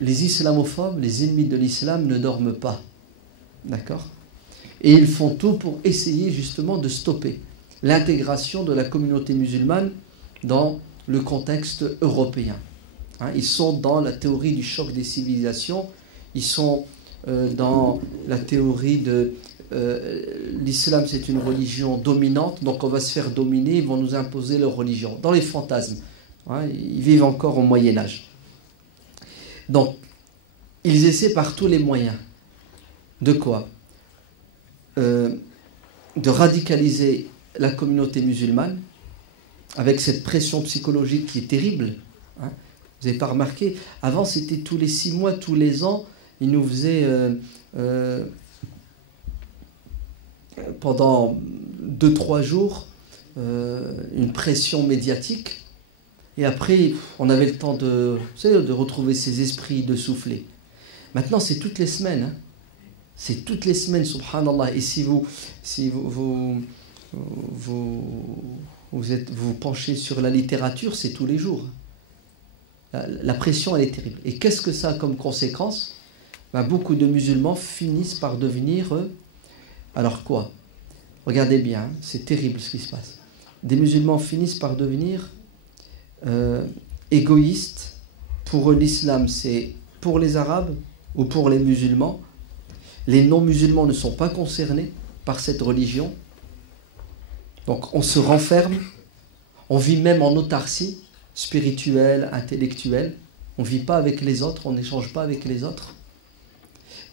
les islamophobes, les ennemis de l'islam ne dorment pas. D'accord? Et ils font tout pour essayer justement de stopper l'intégration de la communauté musulmane dans le contexte européen. Hein, ils sont dans la théorie du choc des civilisations, ils sont dans la théorie de l'islam c'est une religion dominante, donc on va se faire dominer, ils vont nous imposer leur religion, dans les fantasmes. Hein, ils vivent encore au Moyen-Âge. Donc, ils essaient par tous les moyens. De quoi? De radicaliser la communauté musulmane avec cette pression psychologique qui est terrible. Hein. Vous n'avez pas remarqué? Avant, c'était tous les 6 mois, tous les ans, ils nous faisaient pendant 2-3 jours une pression médiatique. Et après, on avait le temps de retrouver ses esprits, de souffler. Maintenant, c'est toutes les semaines. Hein. C'est toutes les semaines, subhanallah. Et si vous penchez sur la littérature, c'est tous les jours. La pression, elle est terrible. Et qu'est-ce que ça a comme conséquence? Beaucoup de musulmans finissent par devenir... alors quoi? Regardez bien, hein, c'est terrible ce qui se passe. Des musulmans finissent par devenir égoïstes. Pour eux, l'islam, c'est pour les Arabes ou pour les musulmans. Les non-musulmans ne sont pas concernés par cette religion. Donc on se renferme, on vit même en autarcie spirituelle, intellectuelle. On ne vit pas avec les autres, on n'échange pas avec les autres.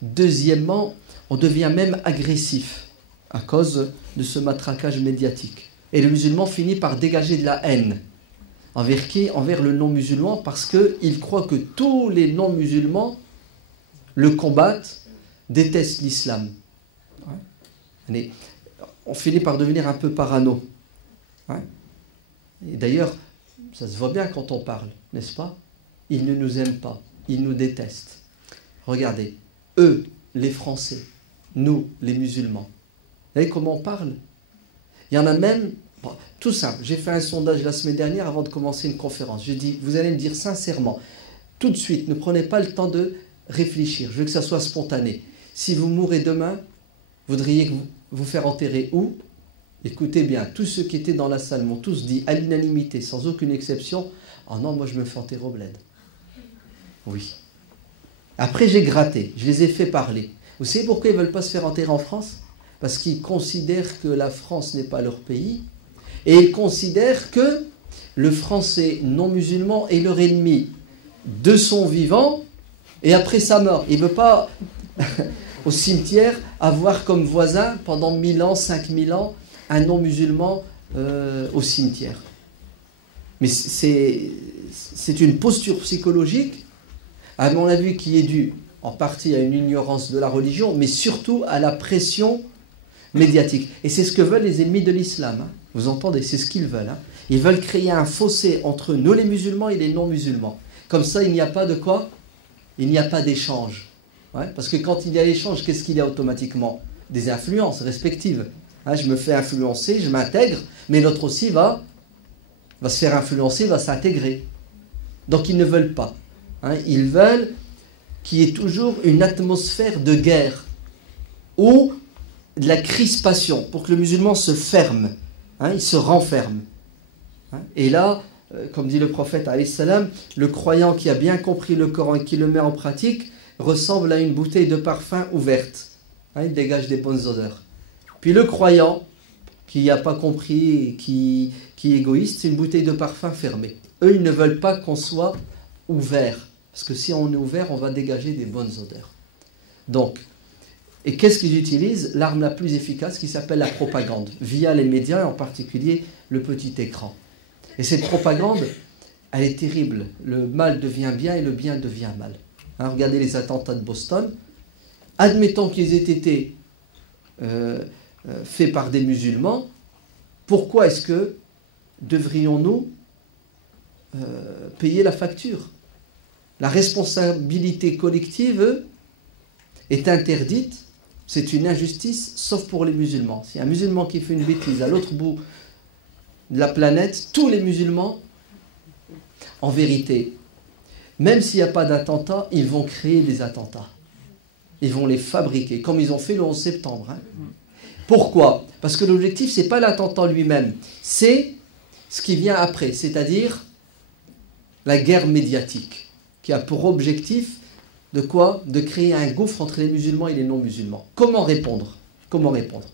Deuxièmement, on devient même agressif à cause de ce matraquage médiatique. Et le musulman finit par dégager de la haine. Envers qui? Envers le non-musulman, parce qu'il croit que tous les non-musulmans le combattent, détestent l'islam. Ouais. On finit par devenir un peu parano. Ouais. Et d'ailleurs, ça se voit bien quand on parle, n'est-ce pas? Ils ne nous aiment pas, ils nous détestent. Regardez, eux, les Français, nous, les musulmans. Vous voyez comment on parle? Il y en a même, bon, tout simple, j'ai fait un sondage la semaine dernière avant de commencer une conférence. Je dis, vous allez me dire sincèrement, tout de suite, ne prenez pas le temps de réfléchir, je veux que ça soit spontané. Si vous mourrez demain, voudriez vous faire enterrer où? Écoutez bien, tous ceux qui étaient dans la salle m'ont tous dit à l'unanimité, sans aucune exception, « Oh non, moi je me fais enterrer au bled. » Oui. Après j'ai gratté, je les ai fait parler. Vous savez pourquoi ils ne veulent pas se faire enterrer en France? Parce qu'ils considèrent que la France n'est pas leur pays, et ils considèrent que le Français non musulman est leur ennemi de son vivant, et après sa mort. Il ne veut pas, au cimetière, avoir comme voisin, pendant 1000 ans, 5000 ans, un non-musulman au cimetière. Mais c'est une posture psychologique, à mon avis, qui est due en partie à une ignorance de la religion, mais surtout à la pression médiatique. Et c'est ce que veulent les ennemis de l'islam. Hein. Vous entendez? C'est ce qu'ils veulent. Hein. Ils veulent créer un fossé entre nous les musulmans et les non-musulmans. Comme ça, il n'y a pas de quoi? Il n'y a pas d'échange. Ouais, parce que quand il y a l'échange, qu'est-ce qu'il y a automatiquement? Des influences respectives. Hein, je me fais influencer, je m'intègre, mais l'autre aussi va se faire influencer, va s'intégrer. Donc ils ne veulent pas. Hein, ils veulent qu'il y ait toujours une atmosphère de guerre ou de la crispation pour que le musulman se ferme, hein, il se renferme. Hein, et là, comme dit le prophète alayhi salam, le croyant qui a bien compris le Coran et qui le met en pratique ressemble à une bouteille de parfum ouverte. Hein, il dégage des bonnes odeurs. Puis le croyant qui n'a pas compris et qui est égoïste, c'est une bouteille de parfum fermée. Eux, ils ne veulent pas qu'on soit ouvert. Parce que si on est ouvert, on va dégager des bonnes odeurs. Donc, et qu'est-ce qu'ils utilisent? L'arme la plus efficace qui s'appelle la propagande, via les médias et en particulier le petit écran. Et cette propagande, elle est terrible. Le mal devient bien et le bien devient mal. Hein, regardez les attentats de Boston. Admettons qu'ils aient été faits par des musulmans. Pourquoi est-ce que devrions-nous payer la facture? La responsabilité collective est interdite. C'est une injustice, sauf pour les musulmans. Si un musulman qui fait une bêtise à l'autre bout de la planète, tous les musulmans, en vérité, même s'il n'y a pas d'attentat, ils vont créer des attentats. Ils vont les fabriquer, comme ils ont fait le 11 septembre. Hein. Pourquoi? Parce que l'objectif, ce n'est pas l'attentat lui-même, c'est ce qui vient après, c'est-à-dire la guerre médiatique, qui a pour objectif de quoi? De créer un gouffre entre les musulmans et les non-musulmans. Comment répondre? Comment répondre?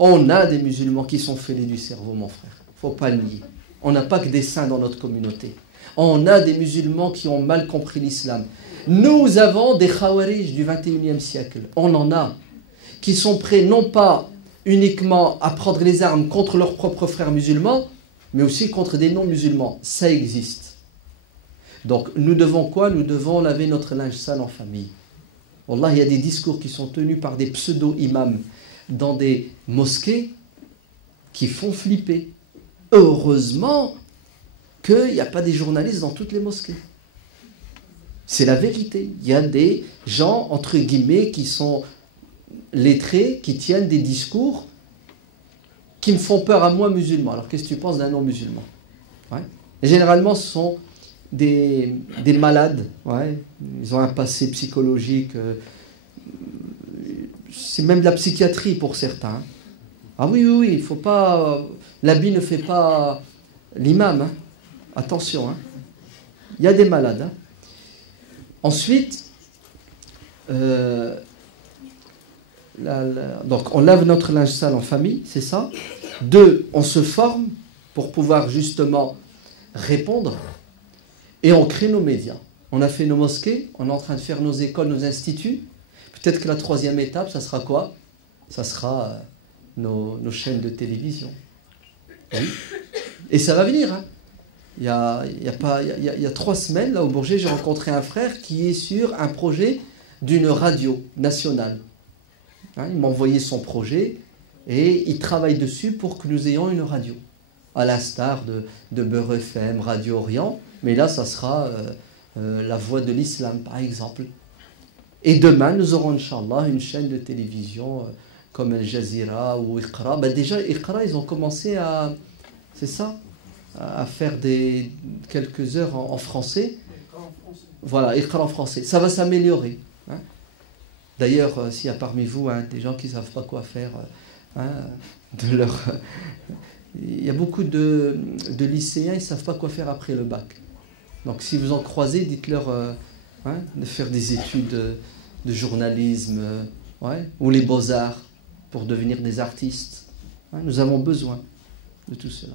On a des musulmans qui sont fêlés du cerveau, mon frère. Il ne faut pas le nier. On n'a pas que des saints dans notre communauté. On a des musulmans qui ont mal compris l'islam. Nous avons des khawarij du 21e siècle. On en a. Qui sont prêts non pas uniquement à prendre les armes contre leurs propres frères musulmans, mais aussi contre des non-musulmans. Ça existe. Donc nous devons quoi? Nous devons laver notre linge sale en famille. Wallah, il y a des discours qui sont tenus par des pseudo-imams dans des mosquées qui font flipper. Heureusement qu'il n'y a pas des journalistes dans toutes les mosquées. C'est la vérité. Il y a des gens, entre guillemets, qui sont lettrés, qui tiennent des discours qui me font peur à moi, musulman. Alors qu'est-ce que tu penses d'un non-musulman? Ouais. Et généralement, ce sont des malades. Ouais. Ils ont un passé psychologique. C'est même de la psychiatrie pour certains. Hein. Ah oui, oui, oui, il faut pas... L'habit ne fait pas l'imam. Hein. Attention. Hein. Il y a des malades. Hein. Ensuite, donc on lave notre linge sale en famille, c'est ça. 2, on se forme pour pouvoir justement répondre. Et on crée nos médias. On a fait nos mosquées, on est en train de faire nos écoles, nos instituts. Peut-être que la 3e étape, ça sera quoi? Ça sera nos chaînes de télévision. Oui. Et ça va venir. Hein. Il y a 3 semaines, là au Bourget, j'ai rencontré un frère qui est sur un projet d'une radio nationale. Hein, il m'a envoyé son projet et il travaille dessus pour que nous ayons une radio. À l'instar de Beurre FM, Radio Orient. Mais là, ça sera la voix de l'islam, par exemple. Et demain, nous aurons, Inch'Allah, une chaîne de télévision comme Al Jazeera ou Iqra. Ben déjà, Iqra, ils ont commencé à... C'est ça? À faire quelques heures en français. Voilà, Iqra en français. Ça va s'améliorer. Hein. D'ailleurs, s'il y a parmi vous des gens qui ne savent pas quoi faire de leur... Il y a beaucoup de lycéens, ils ne savent pas quoi faire après le bac. Donc si vous en croisez, dites-leur de faire des études de journalisme ou les beaux-arts pour devenir des artistes. Nous avons besoin de tout cela.